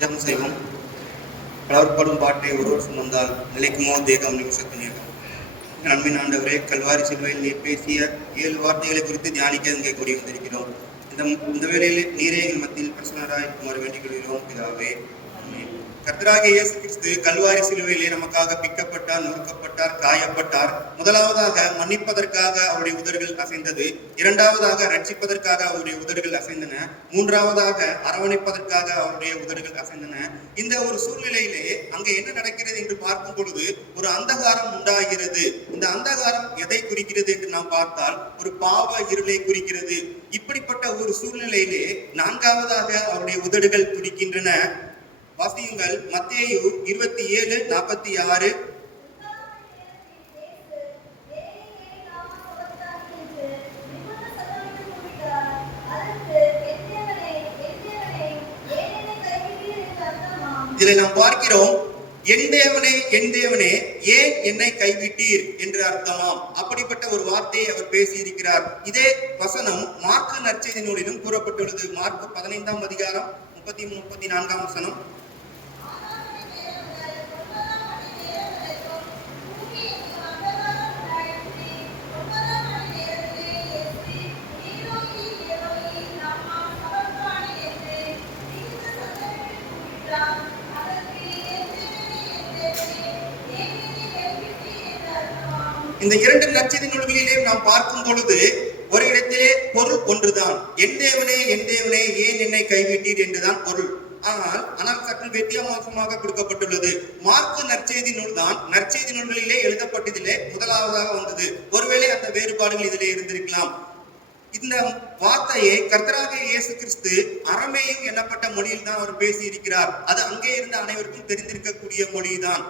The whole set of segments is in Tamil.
ஜபம் செய்வோம். பலர்படும் பாட்டை ஒருவர் சுமந்தால் நிலைக்குமோ தேகம் நிமிஷத்தினேகம். அன்பின் ஆண்டவரே, கல்வாரி சிலுவையில் நீர் பேசிய 7 வார்த்தைகளை குறித்து தியானிக்க இங்கே கூடி வந்திருக்கிறோம். இந்த வேளையில் நீரே எங்கள் மத்தியில் பிரசன்னராய் மாற வேண்டிக் கொள்கிறோம் பிதாவே. கர்த்தராகிய இயேசு கிறிஸ்து கல்வாரி சிலுவையிலே நமக்காக பிக்கப்பட்டார், நொறுக்கப்பட்டார், காயப்பட்டார். முதலாவதாக மன்னிப்பதற்காக அவருடைய உதடுகள் அசைந்தது. இரண்டாவதாக ரட்சிப்பதற்காக அவருடைய உதடுகள் அசைந்தன. மூன்றாவதாக அரவணைப்பதற்காக அவருடைய உதடுகள் அசைந்தன. இந்த ஒரு சூழ்நிலையிலே அங்கே என்ன நடக்கிறது என்று பார்க்கும் பொழுது ஒரு அந்தகாரம் உண்டாகிறது. இந்த அந்தகாரம் எதை குறிக்கிறது என்று நாம் பார்த்தால் ஒரு பாவ இருளை குறிக்கிறது. இப்படிப்பட்ட ஒரு சூழ்நிலையிலே நான்காவதாக அவருடைய உதடுகள் துடிக்கின்றன. வாசியுங்கள், மத்தேயு 27:46. இதில் நாம் பார்க்கிறோம், என் தேவனே என் தேவனே ஏன் என்னை கைவிட்டீர் என்று அர்த்தமாம். அப்படிப்பட்ட ஒரு வார்த்தையை அவர் பேசியிருக்கிறார். இதே வசனம் மார்க்கு நற்செய்தி நூலிலும் கூறப்பட்டுள்ளது. மார்க்கு 15ஆம் அதிகாரம் 33-34 வசனம். இந்த 2 நற்செய்தி நூல்களிலே நாம் பார்க்கும் பொழுது ஒரு இடத்திலே பொருள் ஒன்றுதான். என் தேவனே ஏன் என்னை கைவிட்டீர் என்றுதான் பொருள். ஆனால் சற்று வித்தியாசமாக கொடுக்கப்பட்டுள்ளது. மார்க்கு நற்செய்தி நூல் தான் நற்செய்தி நூல்களிலே எழுதப்பட்டதிலே முதலாவதாக வந்தது. ஒருவேளை அந்த வேறுபாடுகள் இதிலே இருந்திருக்கலாம். இந்த வார்த்தையை கர்த்தராகிய இயேசு கிறிஸ்து அரமேயம் எனப்பட்ட மொழியில் தான் அவர் பேசி இருக்கிறார். அது அங்கே இருந்த அனைவருக்கும் தெரிந்திருக்கக்கூடிய மொழிதான்.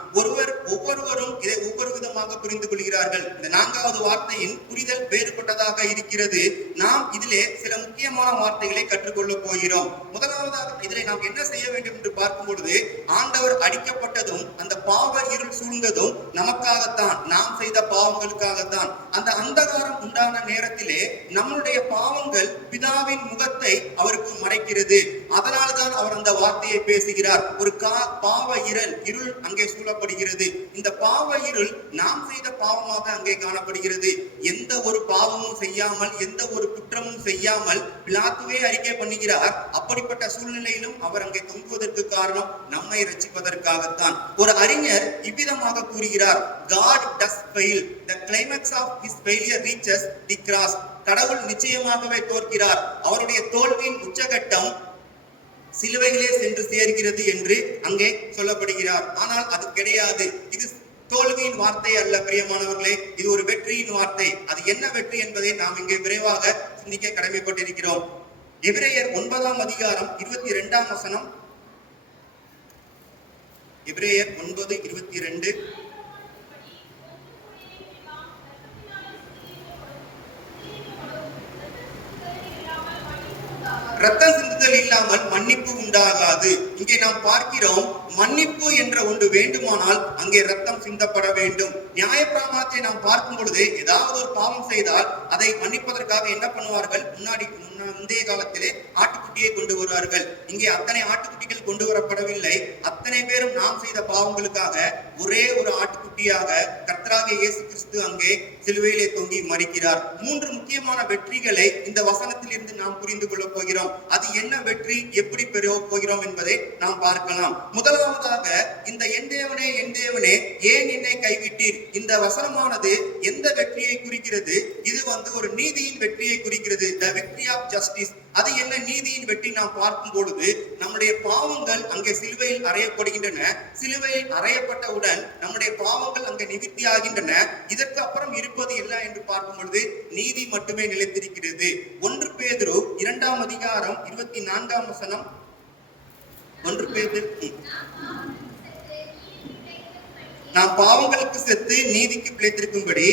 ஒவ்வொருவரும் இதை ஒவ்வொரு விதமாக புரிந்து கொள்கிறார்கள். இந்த 4வது வார்த்தையின் புரிதல் வேறுபட்டதாக இருக்கிறது. நாம் இதிலே சில முக்கியமான வார்த்தைகளை கற்றுக்கொள்ள போகிறோம். முதலாவதாக இதிலே நாம் என்ன செய்ய வேண்டும் என்று பார்க்கும் பொழுது, ஆண்டவர் அடிக்கப்பட்டதும் அந்த பாவ இருள் சூழ்ந்ததும் நமக்காகத்தான், நாம் செய்த பாவங்களுக்காகத்தான். அந்த அந்தகாரம் உண்டான நேரத்திலே நம்முடைய பாவங்கள் பிதாவின் முகத்தை அவருக்கு மறைக்கிறது. அதனால்தான் அவர் அந்த வார்த்தையை பேசுகிறார். ஒரு பாவ இருள் அங்கே சூழப்படுகிறது. இந்த பாவ இருள் நாம் செய்த பாவமாக அங்கே காணப்படுகிறது. எந்த ஒரு பாவமும் செய்யாமல், எந்த ஒரு குற்றமும் செய்யாமல் பிலாத்துவே அறிக்கை பண்ணுகிறார். அப்படிப்பட்ட சூழ்நிலையிலும் அவர் அங்கே தொங்குவதற்கு காரணம் நம்மை ரட்சிப்பதற்காகத்தான். ஒரு அறிஞர் இவ்விதமாக கூறுகிறார், God does fail. The climax of his failure reaches the cross. கடவுள் நிச்சயமாகவே தோற்கிறார். அவருடைய தோல்வியின் உச்சகட்டம் சிலுவையிலே சென்று சேர்கிறது என்று அங்கே சொல்லப்படுகிறார். ஆனால் அது கிடையாது. இது தோல்வியின் வார்த்தை அல்ல பிரியமானவர்களே, இது ஒரு வெற்றியின் வார்த்தை. அது என்ன வெற்றி என்பதை நாம் இங்கே விரைவாக சிந்திக்க கடமைப்பட்டிருக்கிறோம். எபிரேயர் 9ஆம் அதிகாரம் 22ஆம் வசனம். எபிரேயர் 9:22. ரத்தம் சிந்துதல் இல்லாமல் மன்னிப்பு உண்டாகாது. இங்கே நாம் பார்க்கிறோம், மன்னிப்பு என்ற ஒன்று வேண்டுமானால் அங்கே ரத்தம் சிந்தப்பட வேண்டும். நியாயப்பிரமாணத்தை நாம் பார்க்கும் பொழுது ஏதாவது ஒரு பாவம் செய்தால் அதை மன்னிப்பதற்காக என்ன பண்ணுவார்கள்? முந்தைய காலத்திலே ஆட்டுக்குட்டியை கொண்டு வருவார்கள். இங்கே அத்தனை ஆட்டுக்குட்டிகள் கொண்டு வரப்படவில்லை. அத்தனை பேரும் நாம் செய்த பாவங்களுக்காக ஒரே ஒரு ஆட்டுக்குட்டியாக கர்த்தராகிய இயேசு கிறிஸ்து அங்கே சிலுவையிலே தொங்கி மரிக்கிறார். 3 முக்கியமான வெற்றிகளை இந்த வசனத்தில் இருந்து நாம் புரிந்து கொள்ள போகிறோம். அது என்ன வெற்றி, எப்படி பெற போகிறோம் என்பதை நாம் பார்க்கலாம். முதலாவதாக, இந்த என் தேவனே ஏன் என்னை கைவிட்டீர், இந்த வசனமானது எந்த வெற்றியை குறிக்கிறது? இது ஒரு நீதியின் வெற்றியை குறிக்கிறது. The victory of justice. அது என்ன நீதியின் வெற்றி நாம் பார்க்கும் பொழுது, நம்முடைய பாவங்கள் அங்கே சிலுவையில் அறையப்படுகின்றன. சிலுவையில் அறையப்பட்டவுடன் நம்முடைய பாவங்கள் அங்கே நிவர்த்தி ஆகின்றன. இதற்கு அப்புறம் இருப்பது என்ன என்று பார்க்கும் பொழுது நீதி மட்டுமே நிலைத்திருக்கிறது. 1 பேதுரு 2ஆம் அதிகாரம் 24ஆம் வசனம். 1 பேதுரு, நாம் பாவங்களுக்கு செத்து நீதிக்கு பிழைத்திருக்கும்படி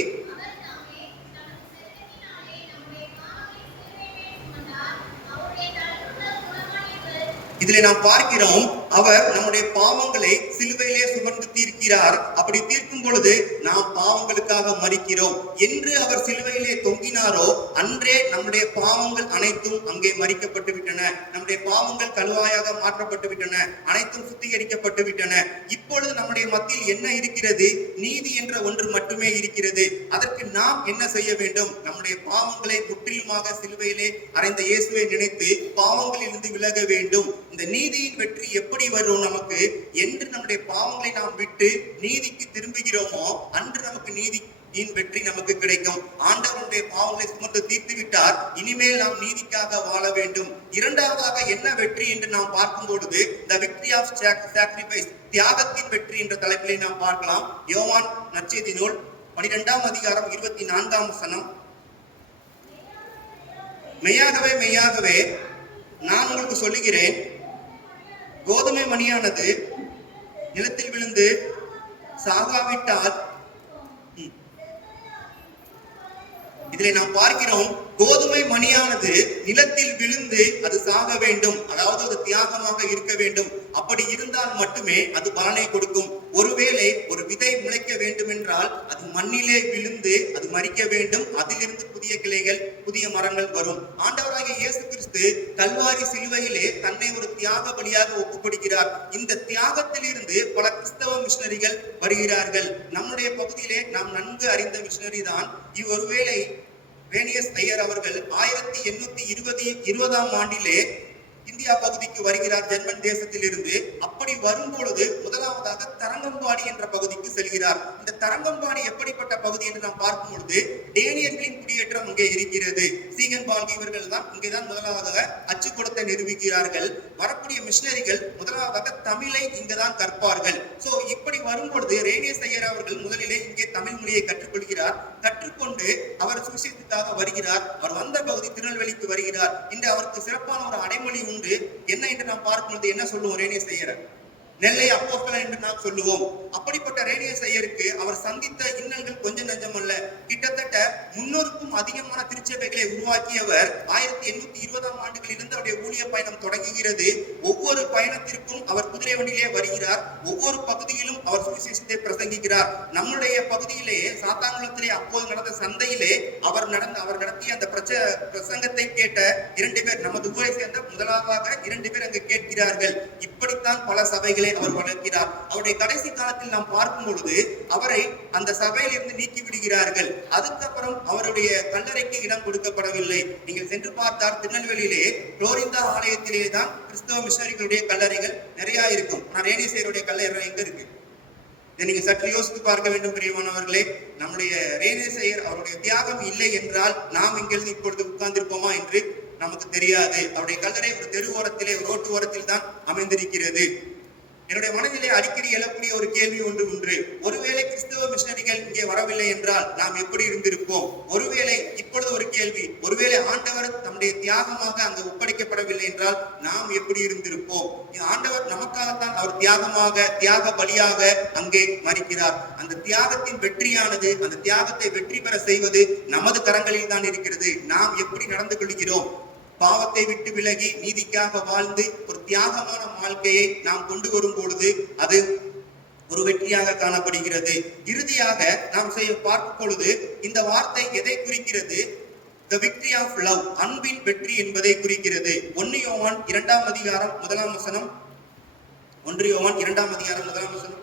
இதிலே நாம் பார்க்கிறோம், அவர் நம்முடைய பாவங்களை சிலுவையிலே சுமந்து தீர்க்கிறார். அப்படி தீர்க்கும் பொழுது நாம் பாவங்களுக்காக மரிக்கிறோம். என்று அவர் சிலுவையிலே தொங்கினாரோ அன்றே நம்முடைய பாவங்கள் அனைத்தும் அங்கே மரிக்கப்பட்டு விட்டன. நம்முடைய பாவங்கள் கழுவாயாக மாற்றப்பட்டு விட்டன. அனைத்தும் சுத்திகரிக்கப்பட்டு விட்டன. இப்பொழுது நம்முடைய மத்தியில் என்ன இருக்கிறது? நீதி என்ற ஒன்று மட்டுமே இருக்கிறது. அதற்கு நாம் என்ன செய்ய வேண்டும்? நம்முடைய பாவங்களை முற்றிலுமாக சிலுவையிலே அறைந்த இயேசுவை நினைத்து பாவங்களில் இருந்து விலக வேண்டும். இந்த நீதியின் வெற்றி எப்படி வரும் நமக்கு? என்று நம்முடைய பாவங்களை நாம் விட்டு நீதிக்கு திரும்புகிறோமோ அன்று நமக்கு நீதியின் வெற்றி நமக்கு கிடைக்கும். ஆண்டவருடைய பாவங்களை சுமந்து தீர்த்து விட்டார். இனிமேல் நாம் நீதிக்காக வாழ வேண்டும். இரண்டாவதாக என்ன வெற்றி என்று நாம் பார்க்கும் பொழுது the victory of sacrifice, தியாகத்தின் வெற்றி என்ற தலைப்பிலே நாம் பார்க்கலாம். யோவான் நற்செய்தி நூல் 12ஆம் அதிகாரம் 24ஆம் வசனம். மெய்யாகவே மெய்யாகவே நான் உங்களுக்கு சொல்லுகிறேன், கோதுமை மணியானது நிலத்தில் விழுந்து சாகாவிட்டால், இதிலே நாம் பார்க்கிறோம், கோதுமை மணியானது நிலத்தில் விழுந்து அது சாக வேண்டும். அதாவது அது தியாகமாக இருக்க வேண்டும். அப்படி இருந்தால் மட்டுமே அது பலனை கொடுக்கும். ஒருவேளை ஒரு விதை முளைக்க வேண்டும் என்றால் அது மண்ணிலே விழுந்து அது மரிக்க வேண்டும். அதிலிருந்து புதிய கிளைகள், புதிய மரங்கள் வரும். ஆண்டவராகிய இயேசு கிறிஸ்து கல்வாரி சிலுவையிலே தன்னை ஒரு தியாக பலியாக ஒப்புக்கொடுக்கிறார். இந்த தியாகத்தில் இருந்து பல கிறிஸ்தவ மிஷனரிகள் வருகிறார்கள். நம்முடைய பகுதியிலே நாம் நன்கு அறிந்த மிஷனரி தான் ஒருவேளை ரேனியஸ் ஐயர் அவர்கள் 1820ஆம் ஆண்டிலே இந்தியா பகுதிக்கு வருகிறார், ஜெர்மன் தேசத்தில் இருந்து. அப்படி வரும்பொழுது முதலாவதாக தரங்கம்பாடி என்ற பகுதிக்கு செல்கிறார். இந்த தரங்கம்பாடி எப்படிப்பட்ட பகுதி என்று நாம் பார்க்கும் பொழுது டேனியர்களின் குடியேற்றம் அங்கே இருக்கிறது. சீகன் பால்கி இவர்கள் தான் இங்கேதான் முதலாவதாக அச்சுக்கூடத்தை நிரூபிக்கிறார்கள். வரக்கூடிய மிஷனரிகள் முதலாவதாக தமிழை இங்குதான் கற்பார்கள். சோ இப்படி வரும் பொழுது ரேனியஸ் ஐயர் அவர்கள் முதலிலே இங்கே தமிழ் மொழியை கற்றுக்கொள்கிறார். கற்றுக்கொண்டு அவர் சுவிசேஷத்துக்காக வருகிறார். அவர் வந்த பகுதி திருநெல்வேலிக்கு வருகிறார். இன்று அவருக்கு சிறப்பான ஒரு அடைமொழி உண்டு. என்ன என்று நாம் பார்க்கும்போது என்ன சொல்லுவோம்? ரேனியஸ் ஐயர் நெல்லை அப்போஸ்தலன் என்று நாம் சொல்லுவோம். அப்படிப்பட்ட ரேனியஸ் ஐயருக்கு அவர் சந்தித்த இன்னல்கள் கொஞ்சம் நஞ்சம் அல்ல. கிட்டத்தட்ட 300க்கும் அதிகமான திருச்சபைகளை உருவாக்கியவர். 1820ஆம் ஆண்டுகளில் இருந்து அவருடைய ஊழிய பயணம் தொடங்குகிறது. ஒவ்வொரு பயணத்திற்கும் அவர் குதிரை வண்டியிலே வருகிறார். ஒவ்வொரு பகுதியிலும் அவர் சுவிசேஷத்தை பிரசங்கிக்கிறார். நம்முடைய பகுதியிலேயே சாத்தாங்குளத்திலே அப்போது நடந்த சந்தையிலே அவர் நடத்திய அந்த பிரசங்கத்தை கேட்ட 2 பேர், நமது ஊரை சேர்ந்த முதலாவதாக 2 பேர் அங்கு கேட்கிறார்கள். இப்படித்தான் பல சபைகளை அவர் வளர்க்கிறார். அவருடைய கடைசி காலத்தில் நாம் பார்க்கும் பொழுது அவரை அந்த சபையில் இருந்து நீக்கி விடுகிறார்கள். அதுக்கப்புறம் அவருடைய கல்லறைக்கு இடம் கொடுக்கப்படவில்லை. நீங்கள் சென்று பார்த்தால் திருநெல்வேலியிலே குளோரிந்தா ஆலயத்திலே தான் கிறிஸ்தவ மிஷனரிகளுடைய கல்லறைகள் நிறைய இருக்கும். ஆனால் ரேனியஸ் ஐயருடைய கல்லறை எங்க இருக்கு? இதை நீங்க சற்று யோசித்து பார்க்க வேண்டும் பிரியமானவர்களே. நம்முடைய ரேனியஸ் ஐயர் அவருடைய தியாகம் இல்லை என்றால் நாம் இங்கிருந்து இப்பொழுது உட்கார்ந்திருப்போமா என்று நமக்கு தெரியாது. அவருடைய கல்லறை ஒரு தெருவோரத்திலே, ஒரு ரோட்டு ஓரத்தில் தான் அமைந்திருக்கிறது. என்னுடைய மனதிலே அடிக்கடி எழக்கூடிய ஒரு கேள்வி ஒன்று. ஒருவேளை கிறிஸ்தவ மிஷனரிகள் இங்கே வரவில்லை என்றால் நாம் எப்படி இருந்திருப்போம்? ஒருவேளை இப்பொழுது ஒரு கேள்வி, ஒருவேளை ஆண்டவர் தம்முடைய தியாகமாக அங்கு ஒப்படைக்கப்படவில்லை என்றால் நாம் எப்படி இருந்திருப்போம்? ஆண்டவர் நமக்காகத்தான் அவர் தியாக பலியாக அங்கே மரிக்கிறார். அந்த தியாகத்தின் வெற்றியானது, அந்த தியாகத்தை வெற்றி பெற செய்வது நமது கரங்களில் தான் இருக்கிறது. நாம் எப்படி நடந்து கொள்கிறோம்? பாவத்தை விட்டு விலகி நீதிக்காக வாழ்ந்து ஒரு தியாகமான வாழ்க்கையை நாம் கொண்டு வரும் பொழுது அது ஒரு வெற்றியாக காணப்படுகிறது. இறுதியாக நாம் பார்க்கும் பொழுது இந்த வார்த்தை எதை குறிக்கிறது? The victory of love, அன்பின் வெற்றி என்பதை குறிக்கிறது. 1 யோவான் 2ஆம் அதிகாரம் 1ஆம் வசனம். 1 யோவான் 2ஆம் அதிகாரம் 1ஆம் வசனம்.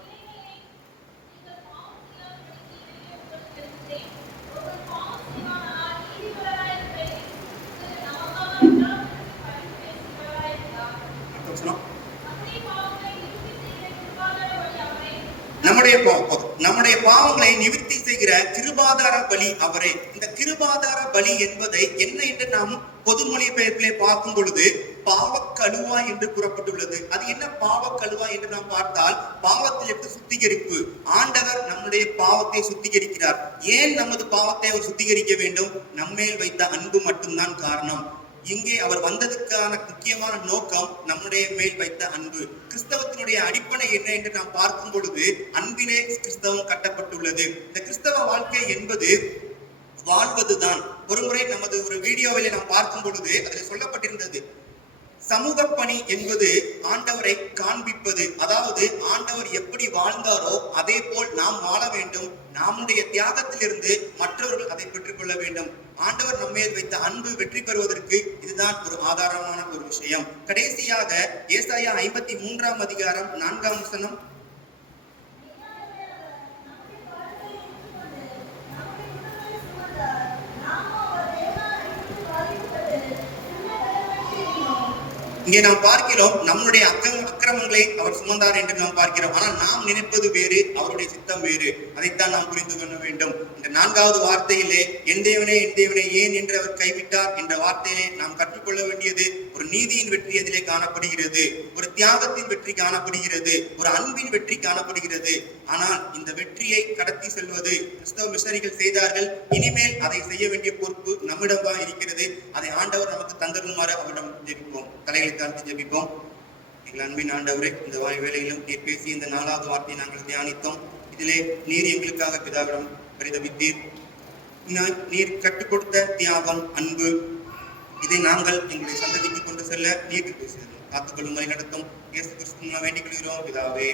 நம்முடைய பாவங்களை நிவர்த்தி செய்கிற கிருபாதார பலி அவரே. இந்த கிருபாதார பலி என்பதை என்ன என்று நாம் பொது மொழிபெயர்ப்பிலே பார்க்கும் பொழுது பாவக்கழுவா என்று கூறப்பட்டுள்ளது. அது என்ன பாவக்கழுவா என்று நாம் பார்த்தால், பாவத்திலிருந்து சுத்திகரிப்பு. ஆண்டவர் நம்முடைய பாவத்தை சுத்திகரிக்கிறார். ஏன் நமது பாவத்தை அவர் சுத்திகரிக்க வேண்டும்? நம்மேல் வைத்த அன்பு மட்டும்தான் காரணம். இங்கே அவர் வந்ததுக்கான முக்கியமான நோக்கம் நம்முடைய மேல் வைத்த அன்பு. கிறிஸ்தவத்தினுடைய அடிப்படை என்ன என்று நாம் பார்க்கும் பொழுது அன்பிலே கிறிஸ்தவம் கட்டப்பட்டுள்ளது. இந்த கிறிஸ்தவ வாழ்க்கை என்பது வாழ்வதுதான். ஒருமுறை நமது ஒரு வீடியோவிலே நாம் பார்க்கும் பொழுது அதில் சொல்லப்பட்டிருந்தது, சமூக பணி என்பது ஆண்டவரை காண்பிப்பது. அதாவது ஆண்டவர் எப்படி வாழ்ந்தாரோ அதே போல் நாம் வாழ வேண்டும். நம்முடைய தியாகத்திலிருந்து மற்றவர்கள் அதை பெற்றுக்கொள்ள வேண்டும். ஆண்டவர் நம்ம மேல் வைத்த அன்பு வெற்றி பெறுவதற்கு இதுதான் ஒரு ஆதாரமான ஒரு விஷயம். கடைசியாக ஏசாயா 53 அதிகாரம் 4 வசனம். இங்கே நாம் பார்க்கிறோம், நம்முடைய அக்கிரமங்களை அவர் சுமந்தார் என்று நாம் பார்க்கிறோம். ஆனால் நாம் நினைப்பது வேறு, அவருடைய சித்தம் வேறு. அதைத்தான் நாம் புரிந்து கொள்ள வேண்டும். இந்த 4வது வார்த்தையிலே என் தேவனே ஏன் என்று அவர் கைவிட்டார் என்ற வார்த்தையிலே நாம் கற்றுக்கொள்ள வேண்டியது ஒரு நீதியின் வெற்றி அதிலே காணப்படுகிறது, ஒரு தியாகத்தின் வெற்றி காணப்படுகிறது, ஒரு அன்பின் வெற்றி காணப்படுகிறது. ஆனால் இந்த வெற்றியை கடத்தி செல்வது கிறிஸ்தவ மிஷனரிகள் செய்தார்கள். இனிமேல் அதை செய்ய வேண்டிய பொறுப்பு நம்மிடம் தான் இருக்கிறது. அதை ஆண்டவர் நமக்கு தந்தருமாறு அவரிடம் ஜெபிப்போம். தலைகளை தாழ்த்தி ஜெபிப்போம். எங்கள் அன்பின் ஆண்டவரே, இந்த வேளையிலும் நீர் பேசி இந்த 4வது வார்த்தையை நாங்கள் தியானித்தோம். இதிலே நீர் எங்களுக்காக பிதாவிடம் பரிதபித்தீர். நீர் கற்றுக் கொடுத்த தியாகம், அன்பு, இதை நாங்கள் எங்களுடைய சந்ததிக்கு கொண்டு செல்ல நீர் காத்துக்கொள்ளும், நடத்தும். இயேசு கிறிஸ்துவின் வேண்டிக் கொள்கிறோம் பிதாவே.